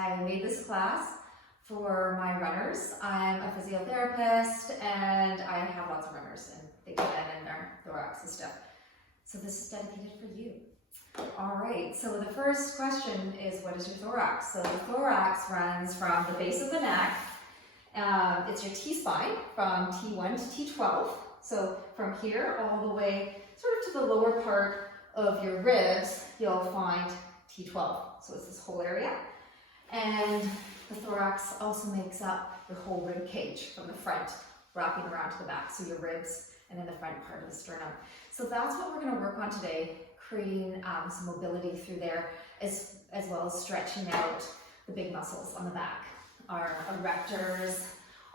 I made this class for my runners. I'm a physiotherapist and I have lots of runners and they get that in their thorax and stuff. So this is dedicated for you. All right, so the first question is, what is your thorax? So the thorax runs from the base of the neck. It's your T-spine from T1 to T12. So from here all the way sort of to the lower part of your ribs, you'll find T12. So it's this whole area. And the thorax also makes up your whole rib cage from the front, wrapping around to the back. So your ribs and then the front part of the sternum. So that's what we're going to work on today, creating some mobility through there, as well as stretching out the big muscles on the back. Our erectors,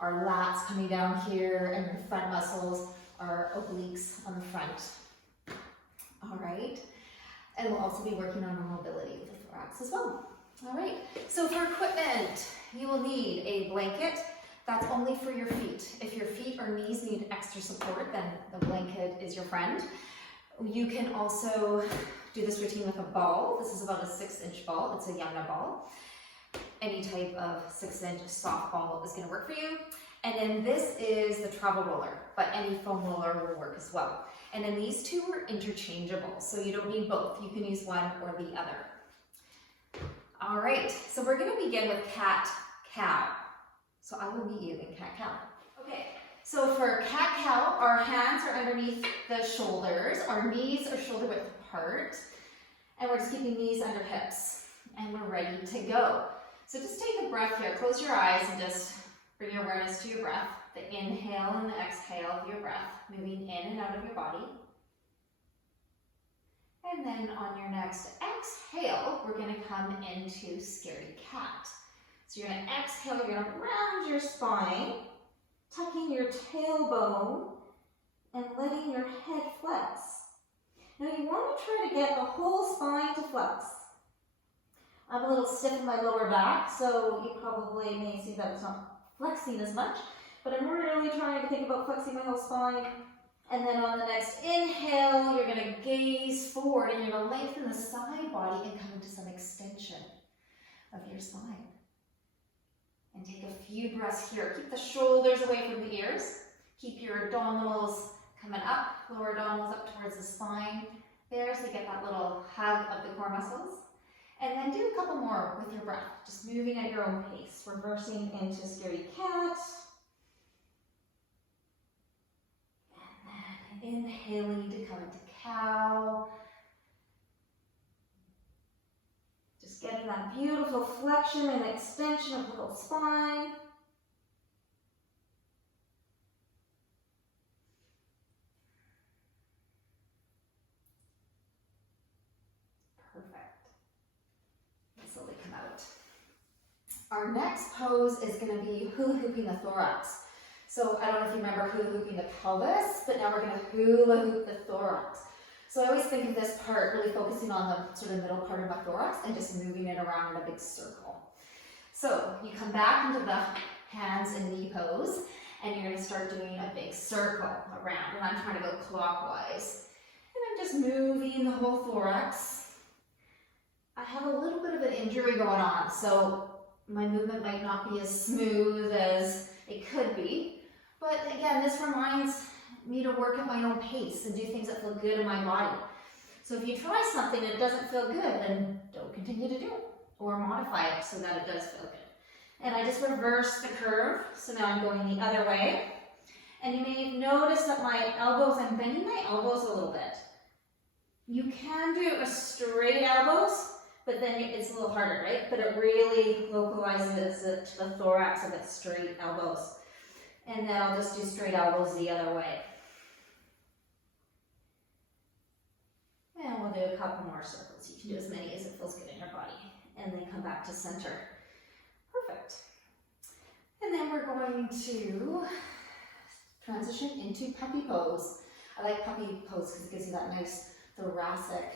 our lats coming down here, and your front muscles, our obliques on the front. All right. And we'll also be working on the mobility of the thorax as well. All right. So for equipment, you will need a blanket. That's only for your feet. If your feet or knees need extra support, then the blanket is your friend. You can also do this routine with a ball. This is about a 6-inch ball. It's a Yana ball. Any type of 6-inch soft ball is going to work for you. And then this is the travel roller, but any foam roller will work as well. And then these two are interchangeable, so you don't need both. You can use one or the other. All right, so we're going to begin with CatCow. So I will meet you in CatCow. Okay, so for CatCow, our hands are underneath the shoulders, our knees are shoulder width apart, and we're just keeping knees under hips, and we're ready to go. So just take a breath here, close your eyes and just bring your awareness to your breath, the inhale and the exhale of your breath, moving in and out of your body. And then on your next exhale, we're going to come into scaredy cat. So you're going to exhale, you're going to round your spine, tucking your tailbone, and letting your head flex. Now you want to try to get the whole spine to flex. I'm a little stiff in my lower back, so you probably may see that it's not flexing as much, but I'm really trying to think about flexing my whole spine. And then on the next inhale, you're going to gaze forward and you're going to lengthen the side body and come into some extension of your spine. And take a few breaths here. Keep the shoulders away from the ears. Keep your abdominals coming up, lower abdominals up towards the spine. There, so you get that little hug of the core muscles. And then do a couple more with your breath, just moving at your own pace. Reversing into scaredy cat. And then inhaling to come into cow. Just getting that beautiful flexion and extension of the little spine. Perfect. And slowly come out. Our next pose is going to be hula hooping the thorax. So I don't know if you remember hula hooping the pelvis, but now we're going to hula hoop the thorax. So I always think of this part really focusing on the sort of middle part of my thorax and just moving it around in a big circle. So you come back into the hands and knee pose, and you're going to start doing a big circle around. And I'm trying to go clockwise. And I'm just moving the whole thorax. I have a little bit of an injury going on, so my movement might not be as smooth as it could be. But again, this reminds me to work at my own pace and do things that feel good in my body. So if you try something and it doesn't feel good, then don't continue to do it or modify it so that it does feel good. And I just reverse the curve. So now I'm going the other way. And you may notice that my elbows, I'm bending my elbows a little bit. You can do a straight elbows, but then it's a little harder, right? But it really localizes it to the thorax of its straight elbows. And then I'll just do straight elbows the other way. And we'll do a couple more circles. You can do as many as it feels good in your body. And then come back to center. Perfect. And then we're going to transition into puppy pose. I like puppy pose because it gives you that nice thoracic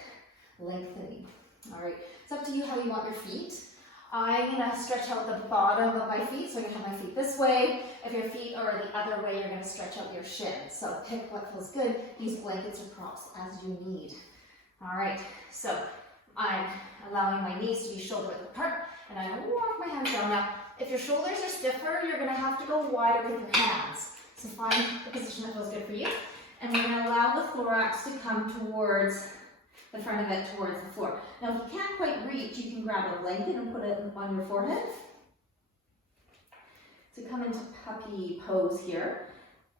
lengthening. All right, it's up to you how you want your feet. I'm going to stretch out the bottom of my feet, so I'm going to have my feet this way. If your feet are the other way, you're going to stretch out your shins. So pick what feels good. Use blankets or props as you need. All right, so I'm allowing my knees to be shoulder width apart, and I walk my hands down. Now, if your shoulders are stiffer, you're going to have to go wider with your hands. So find the position that feels good for you. And we're going to allow the thorax to come towards the front of it, towards the floor. Now, if you can't quite reach, you can grab a blanket and put it on your forehead. So come into puppy pose here.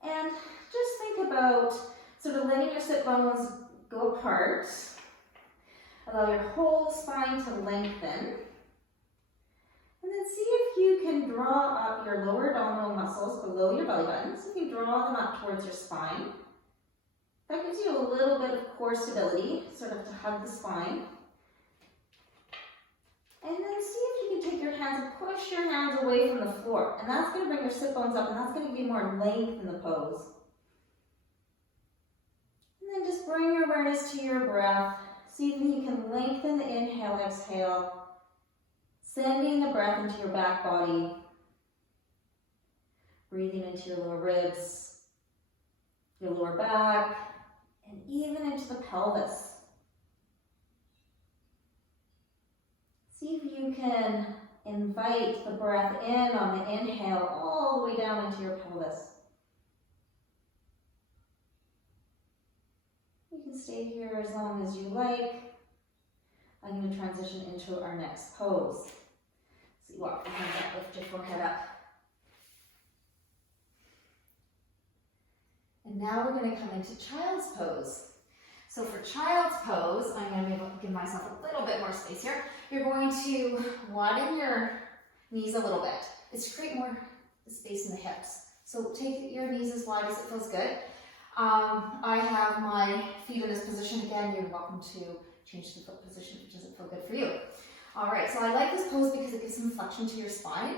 And just think about sort of letting your sit bones go apart. Allow your whole spine to lengthen. And then see if you can draw up your lower abdominal muscles below your belly button. So you can draw them up towards your spine. That gives you a little bit of core stability, sort of to hug the spine. And then see if you can take your hands and push your hands away from the floor. And that's going to bring your sit bones up, and that's going to give you more length in the pose. And then just bring your awareness to your breath. See if you can lengthen the inhale, exhale, sending the breath into your back body, breathing into your lower ribs, your lower back, and even into the pelvis. See if you can invite the breath in on the inhale all the way down into your pelvis. You can stay here as long as you like. I'm going to transition into our next pose. So you walk the hands up, lift your forehead up. And now we're going to come into child's pose. So for child's pose, I'm going to be able to give myself a little bit more space here. You're going to widen your knees a little bit. It's to create more space in the hips. So take your knees as wide as it feels good. I have my feet in this position again. You're welcome to change the foot position if it doesn't feel good for you. All right, so I like this pose because it gives some flexion to your spine.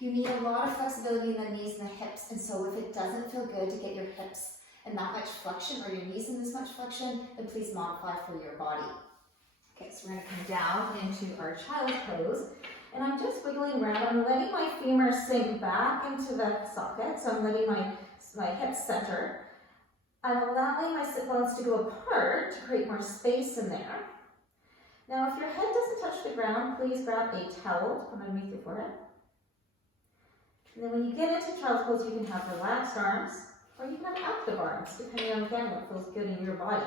You need a lot of flexibility in the knees and the hips, and so if it doesn't feel good to get your hips and that much flexion, or your knees in this much flexion, then please modify for your body. Okay, so we're going to come down into our child's pose, and I'm just wiggling around. I'm letting my femur sink back into the socket, so I'm letting my hips center. I'm allowing my sit bones to go apart to create more space in there. Now, if your head doesn't touch the ground, please grab a towel to put underneath your forehead. And then when you get into child's pose, you can have relaxed arms, or you can have active arms, depending on, again, what feels good in your body.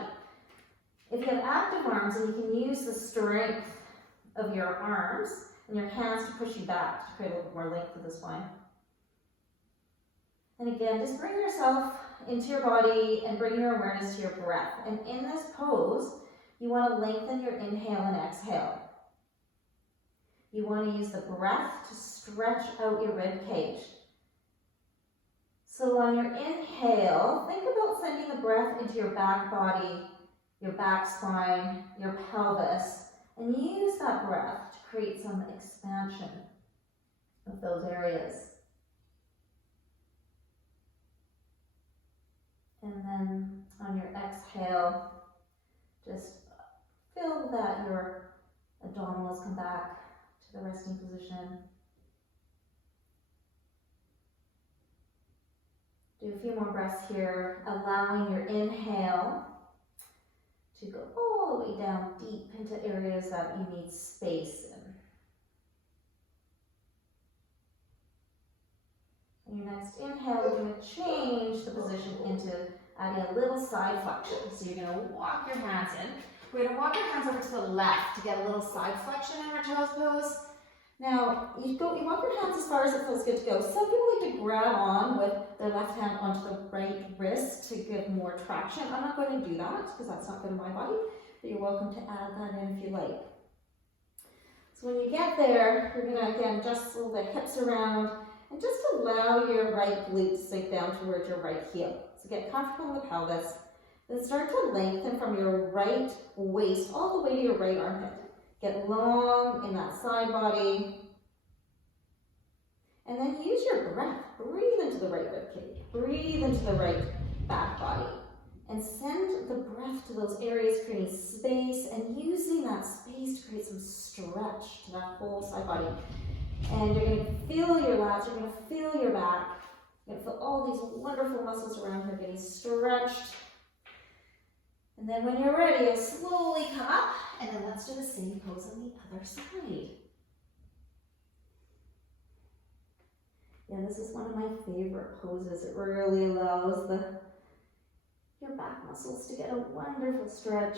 If you have active arms, then you can use the strength of your arms and your hands to push you back to create a little more length of the spine. And again, just bring yourself into your body and bring your awareness to your breath. And in this pose, you want to lengthen your inhale and exhale. You want to use the breath to stretch out your rib cage. So on your inhale, think about sending the breath into your back body, your back spine, your pelvis, and use that breath to create some expansion of those areas. And then on your exhale, just feel that your abdominals come back to the resting position. Do a few more breaths here, allowing your inhale to go all the way down deep into areas that you need space in. And your next inhale, we're going to change the position into adding a little side flexion. So you're going to walk your hands in. We're going to walk your hands over to the left to get a little side flexion in our child's pose. Now, you walk your hands as far as it feels good to go. Some people like to grab on with their left hand onto the right wrist to give more traction. I'm not going to do that because that's not good in my body, but you're welcome to add that in if you like. So when you get there, you're going to, again, adjust a little bit hips around and just allow your right glute to sink down towards your right heel. So get comfortable in the pelvis. Then start to lengthen from your right waist all the way to your right armpit. Get long in that side body. And then use your breath. Breathe into the right rib cage. Breathe into the right back body. And send the breath to those areas, creating space and using that space to create some stretch to that whole side body. And you're going to feel your lats, you're going to feel your back. You're going to feel all these wonderful muscles around here getting stretched. And then when you're ready, you'll slowly come up, and then let's do the same pose on the other side. Yeah, this is one of my favorite poses. It really allows your back muscles to get a wonderful stretch.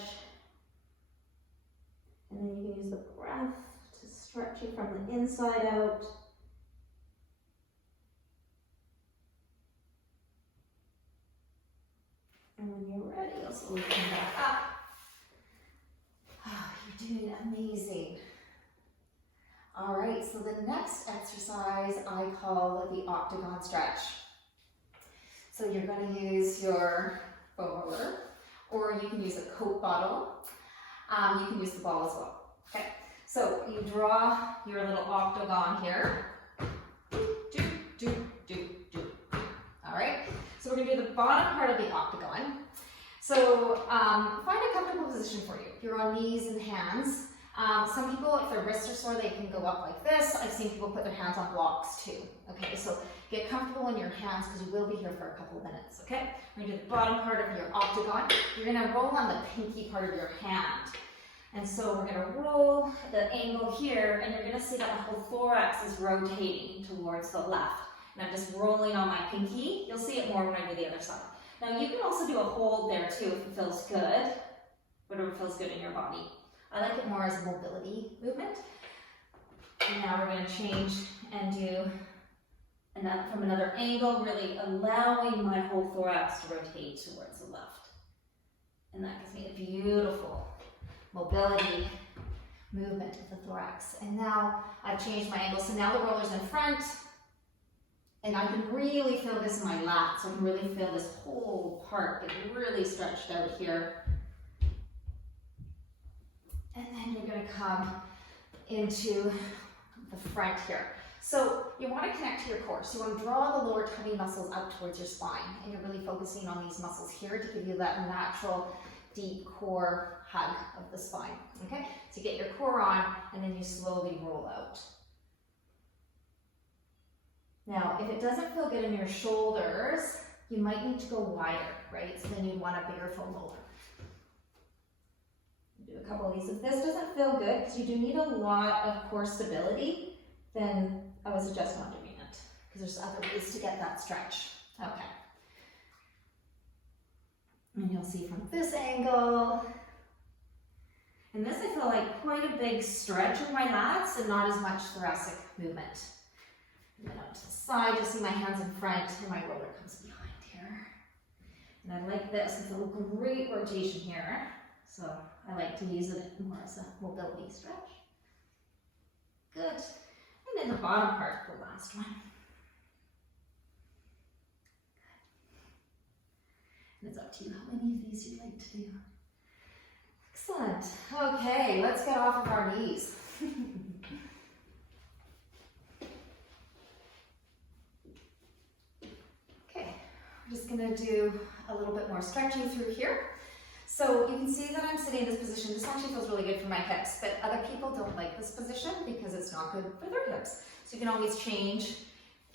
And then you can use the breath to stretch it from the inside out. And when you're ready, you'll slowly come back up. Oh, you're doing amazing. All right, so the next exercise I call the octagon stretch. So you're going to use your foam roller, or you can use a Coke bottle. You can use the ball as well. Okay, so you draw your little octagon here. All right, so we're going to do the bottom part of the octagon. So find a comfortable position for you. If you're on knees and hands, some people, if their wrists are sore, they can go up like this. I've seen people put their hands on blocks too. Okay, so get comfortable in your hands because you will be here for a couple of minutes. Okay, we're going to do the bottom part of your octagon. You're going to roll on the pinky part of your hand. And so we're going to roll the angle here, and you're going to see that my whole thorax is rotating towards the left. And I'm just rolling on my pinky. You'll see it more when I do the other side. Now you can also do a hold there too if it feels good, whatever feels good in your body. I like it more as a mobility movement. And now we're going to change and do from another angle, really allowing my whole thorax to rotate towards the left. And that gives me a beautiful mobility movement of the thorax. And now I've changed my angle, so now the roller's in front, and I can really feel this in my lat, so I can really feel this whole part get really stretched out here. And then you're going to come into the front here. So you want to connect to your core. So you want to draw the lower tummy muscles up towards your spine, and you're really focusing on these muscles here to give you that natural deep core hug of the spine. Okay, so you get your core on, and then you slowly roll out. Now, if it doesn't feel good in your shoulders, you might need to go wider, right? So then you want a bigger foam roller. Do a couple of these. If this doesn't feel good, because you do need a lot of core stability, then I would suggest not doing it, because there's other ways to get that stretch. Okay. And you'll see from this angle, and this I feel like quite a big stretch of my lats and not as much thoracic movement. And then out to the side, you'll see my hands in front and my roller comes behind here. And I like this, it's a great rotation here. So I like to use it more as a mobility stretch. Good. And then the bottom part, the last one. And it's up to you how many of these you'd like to do. Excellent. Okay, let's get off of our knees. Okay, we're just gonna do a little bit more stretching through here. So you can see that I'm sitting in this position. This actually feels really good for my hips, but other people don't like this position because it's not good for their hips. So you can always change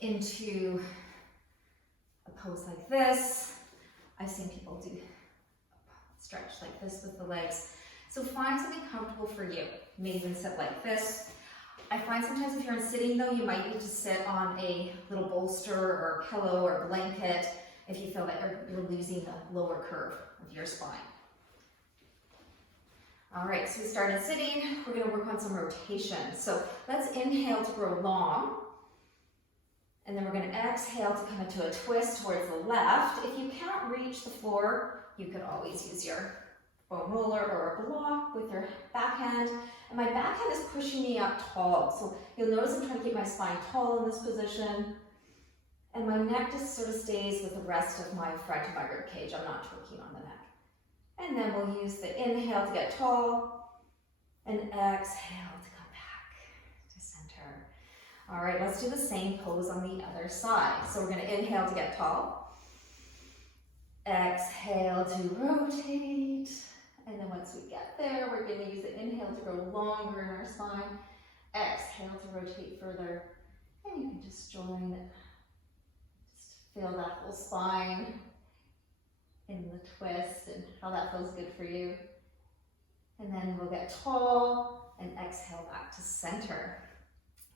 into a pose like this. I've seen people do a stretch like this with the legs. So find something comfortable for you. You may even sit like this. I find sometimes if you're in sitting though, you might need to sit on a little bolster or pillow or blanket if you feel that you're losing the lower curve of your spine. All right, so we started sitting. We're gonna work on some rotation. So let's inhale to grow long. And then we're gonna exhale to come into a twist towards the left. If you can't reach the floor, you could always use your foam roller or a block with your backhand. And my backhand is pushing me up tall. So you'll notice I'm trying to keep my spine tall in this position. And my neck just sort of stays with the rest of my front of my rib cage. I'm not twerking on the neck. And then we'll use the inhale to get tall and exhale to come back to center. All right, let's do the same pose on the other side. So we're gonna inhale to get tall. Exhale to rotate. And then once we get there, we're gonna use the inhale to grow longer in our spine. Exhale to rotate further. And you can just join it. Just feel that whole spine in the the twist and how that feels good for you. And then we'll get tall and exhale back to center.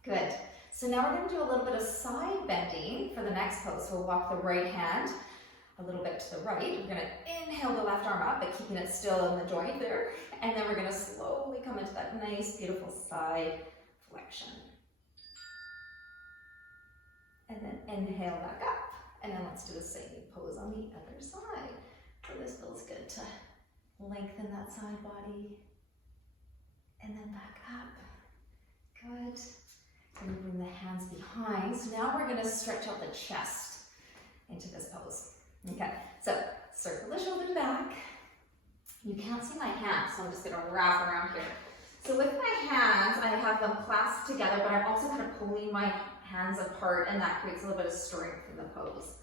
Good. So now we're going to do a little bit of side bending for the next pose. So we'll walk the right hand a little bit to the right. We're going to inhale the left arm up, but keeping it still in the joint there. And then we're going to slowly come into that nice, beautiful side flexion. And then inhale back up. And then let's do the same pose on the other side. So this feels good to lengthen that side body. And then back up. Good. And bring the hands behind. So now we're going to stretch out the chest into this pose. Okay, so circle the shoulders back. You can't see my hands, so I'm just going to wrap around here. So with my hands, I have them clasped together, but I'm also kind of pulling my hands apart, and that creates a little bit of strength in the pose.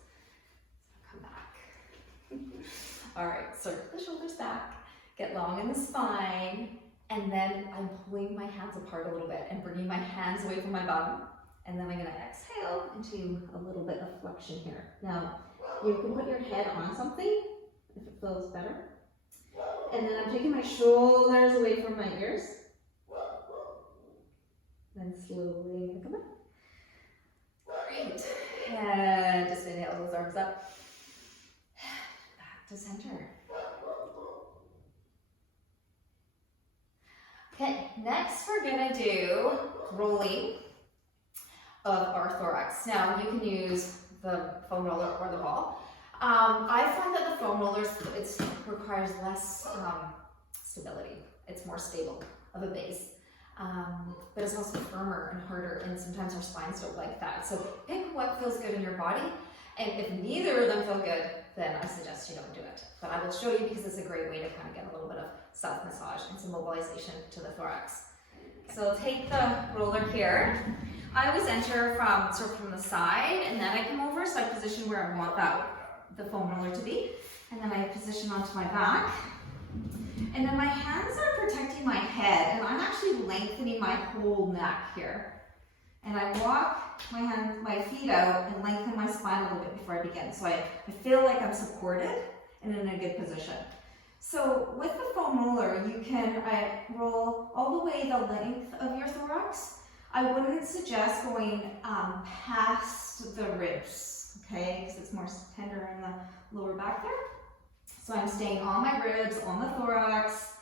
So come back. All right, circle the shoulders back. Get long in the spine. And then I'm pulling my hands apart a little bit and bringing my hands away from my bum. And then I'm going to exhale into a little bit of flexion here. Now, you can put your head on something if it feels better. And then I'm taking my shoulders away from my ears. Then slowly come back. Great. And just inhale those arms up. Back to center. Okay, next we're gonna do rolling of our thorax. Now you can use the foam roller or the ball. I find that the foam rollers, it requires less stability. It's more stable of a base, but it's also firmer and harder, and sometimes our spines don't like that. So pick what feels good in your body, and if neither of them feel good, then I suggest you don't do it. But I will show you because it's a great way to kind of get a little bit of self-massage and some mobilization to the thorax. So take the roller here. I always enter from the side, and then I come over, so I position where I want the foam roller to be, and then I position onto my back. And then my hands are protecting my head, and I'm actually lengthening my whole neck here. And I walk my feet out and lengthen my spine a little bit before I begin. So I feel like I'm supported and in a good position. So with the foam roller, you can roll all the way the length of your thorax. I wouldn't suggest going past the ribs, okay, because it's more tender in the lower back there. So I'm staying on my ribs, on the thorax,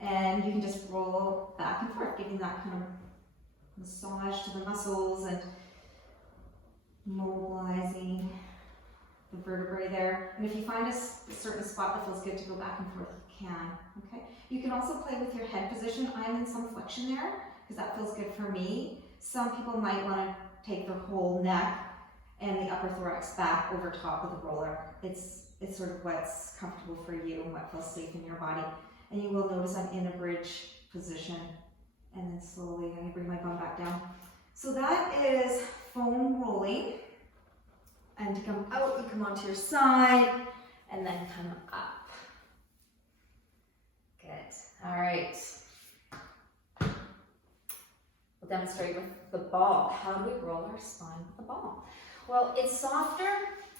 and you can just roll back and forth, giving that kind of massage to the muscles and mobilizing the vertebrae there. And if you find a certain spot that feels good to go back and forth, you can, okay? You can also play with your head position. I'm in some flexion there because that feels good for me. Some people might want to take their whole neck and the upper thorax back over top of the roller. It's sort of what's comfortable for you and what feels safe in your body. And you will notice I'm in a bridge position, and then slowly I'm going to bring my bum back down. So that is foam rolling. And to come out, you come onto your side, and then come up. Good. All right. We'll demonstrate with the ball. How do we roll our spine with the ball? Well, it's softer,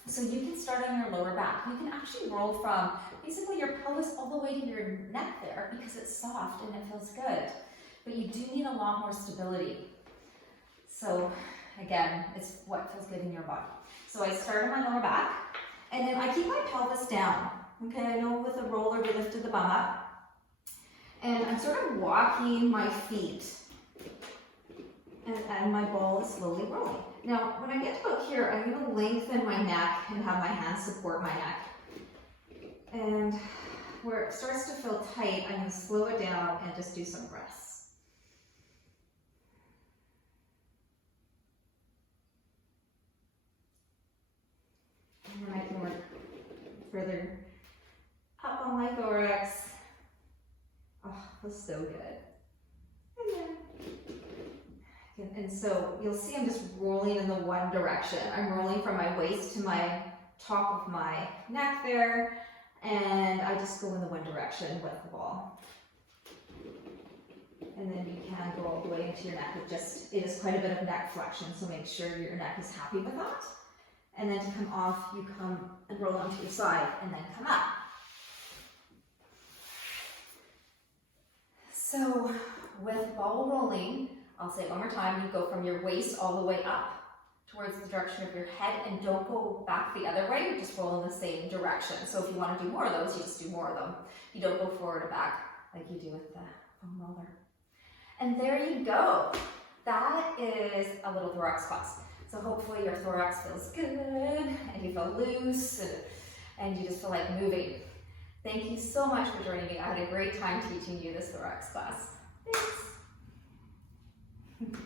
so you can start on your lower back. You can actually roll from basically your pelvis all the way to your neck there because it's soft and it feels good. But you do need a lot more stability. So again, it's what feels good in your body. So I start on my lower back, and then I keep my pelvis down. Okay, I know with a roller we lifted the bum up. And I'm sort of walking my feet, and my ball is slowly rolling. Now, when I get to about here, I'm going to lengthen my neck and have my hands support my neck. And where it starts to feel tight, I'm going to slow it down and just do some breaths. And then I can work further up on my thorax. Oh, feels so good. And so you'll see I'm just rolling in the one direction. I'm rolling from my waist to my top of my neck there, and I just go in the one direction with the ball. And then you can go all the way into your neck. It is quite a bit of neck flexion, so make sure your neck is happy with that. And then to come off, you come and roll onto your side and then come up. So with ball rolling, I'll say it one more time, you go from your waist all the way up towards the direction of your head, and don't go back the other way, just roll in the same direction. So if you want to do more of those, you just do more of them. You don't go forward or back like you do with the foam roller. And there you go. That is a little thorax class. So hopefully your thorax feels good and you feel loose and you just feel like moving. Thank you so much for joining me. I had a great time teaching you this thorax class. Thanks.